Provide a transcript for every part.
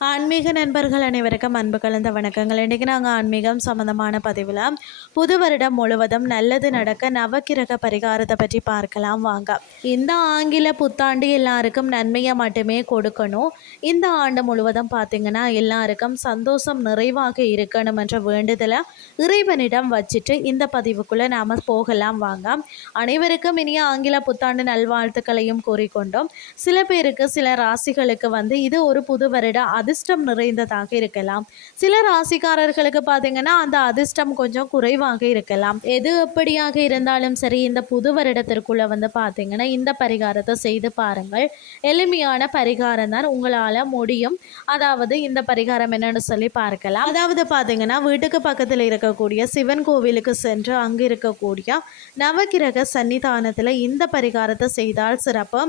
ஆன்மீக நண்பர்கள் அனைவருக்கும் அன்பு கலந்த வணக்கங்கள். இன்றைக்கி நாங்கள் ஆன்மீகம் சம்மந்தமான பதிவில் புது வருடம் முழுவதும் நல்லது நடக்க நவக்கிரக பரிகாரத்தை பற்றி பார்க்கலாம் வாங்க. இந்த ஆங்கில புத்தாண்டு எல்லாருக்கும் நன்மையை மட்டுமே கொடுக்கணும். இந்த ஆண்டு முழுவதும் பார்த்திங்கன்னா எல்லாருக்கும் சந்தோஷம் நிறைவாக இருக்கணும் என்ற வேண்டுதலை இறைவனிடம் வச்சுட்டு இந்த பதிவுக்குள்ளே நாம் போகலாம் வாங்க. அனைவருக்கும் இனிய ஆங்கில புத்தாண்டு நல்வாழ்த்துக்களையும் கூறிக்கொண்டோம். சில பேருக்கு சில ராசிகளுக்கு வந்து இது ஒரு புது வருட அதிர்ஷ்டம் நிறைந்ததாக இருக்கலாம். சில ராசிக்காரர்களுக்கு பார்த்தீங்கன்னா அந்த அதிர்ஷ்டம் கொஞ்சம் குறைவாக இருக்கலாம். எது எப்படியாக இருந்தாலும் சரி இந்த புது வருடத்திற்குள்ள வந்து பார்த்தீங்கன்னா இந்த பரிகாரத்தை செய்து பாருங்கள். எளிமையான பரிகாரம் தான் உங்களால் முடியும். அதாவது இந்த பரிகாரம் என்னன்னு சொல்லி பார்க்கலாம். அதாவது பார்த்தீங்கன்னா வீட்டுக்கு பக்கத்தில் இருக்கக்கூடிய சிவன் கோவிலுக்கு சென்று அங்கு இருக்கக்கூடிய நவகிரக சன்னிதானத்தில் இந்த பரிகாரத்தை செய்தால் சிறப்பு.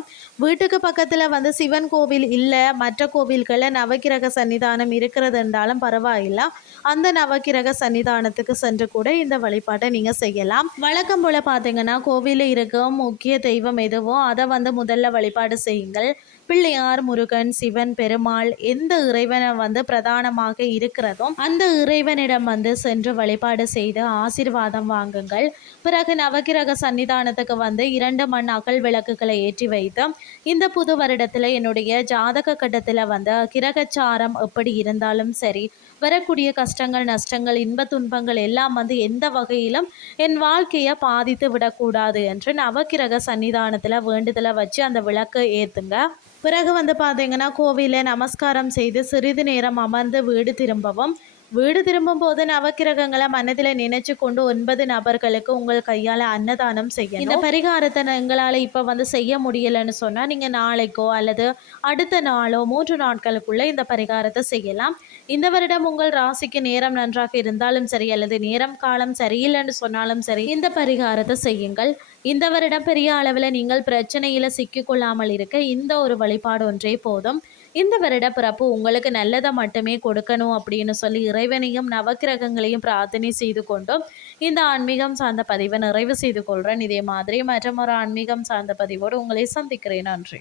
வீட்டுக்கு பக்கத்தில் வந்து சிவன் கோவில் இல்லை மற்ற கோவில்களில் நவகிரக சன்னிதானம் இருக்கிறது என்றாலும் பரவாயில்லை. அந்த நவக்கிரக சன்னிதானத்துக்கு சென்று கூட இந்த வழிபாட்டை நீங்கள் செய்யலாம். வழக்கம் போல் பார்த்தீங்கன்னா கோவிலில் இருக்கும் முக்கிய தெய்வம் எதுவோ அதை வந்து முதல்ல வழிபாடு செய்யுங்கள். பிள்ளையார் முருகன் சிவன் பெருமாள் எந்த இறைவனை வந்து பிரதானமாக இருக்கிறதோ அந்த இறைவனிடம் வந்து சென்று வழிபாடு செய்து ஆசிர்வாதம் வாங்குங்கள். பிறகு நவகிரக சன்னிதானத்துக்கு வந்து இரண்டு மண் அகல் விளக்குகளை ஏற்றி வைத்து இந்த புது வருடத்தில் என்னுடைய ஜாதக கட்டத்தில் வந்து கலாச்சாரம் எப்படி இருந்தாலும் சரி வரக்கூடிய கஷ்டங்கள் நஷ்டங்கள் இன்ப துன்பங்கள் எல்லாம் வந்து எந்த வகையிலும் என் வாழ்க்கையை பாதித்து விடக்கூடாது என்று நவக்கிரக சன்னிதானத்தில் வேண்டுதலை வச்சு அந்த விளக்கு ஏற்றுங்க பிறகு வந்து பார்த்தீங்கன்னா கோவிலில் நமஸ்காரம் செய்து சிறிது நேரம் அமர்ந்து வீடு திரும்பவும் வீடு திரும்பும் போது நவக்கிரகங்களை மனதில் நினைச்சு கொண்டு ஒன்பது நபர்களுக்கு உங்கள் கையால் அன்னதானம் செய்யணும். இந்த பரிகாரத்தை எங்களால் இப்போ வந்து செய்ய முடியலன்னு சொன்னால் நீங்கள் நாளைக்கோ அல்லது அடுத்த நாளோ மூன்று நாட்களுக்குள்ளே இந்த பரிகாரத்தை செய்யலாம். இந்த வருடம் உங்கள் ராசிக்கு நேரம் நன்றாக இருந்தாலும் சரி அல்லது நேரம் காலம் சரியில்லைன்னு சொன்னாலும் சரி இந்த பரிகாரத்தை செய்யுங்கள். இந்த வருடம் பெரிய அளவில் நீங்கள் பிரச்சனையில் சிக்கிக்கொள்ளாமல் இருக்க இந்த ஒரு வழிபாடு ஒன்றே போதும். இந்த வருட பிறப்பு உங்களுக்கு நல்லதை மட்டுமே கொடுக்கணும் அப்படின்னு சொல்லி இறைவனையும் நவக்கிரகங்களையும் பிரார்த்தனை செய்து கொண்டும் இந்த ஆன்மீகம் சார்ந்த பதிவை நிறைவு செய்து கொள்கிறேன் இதே மாதிரி மற்றும் ஒரு ஆன்மீகம் சார்ந்த பதிவோடு உங்களை சந்திக்கிறேன். நன்றி.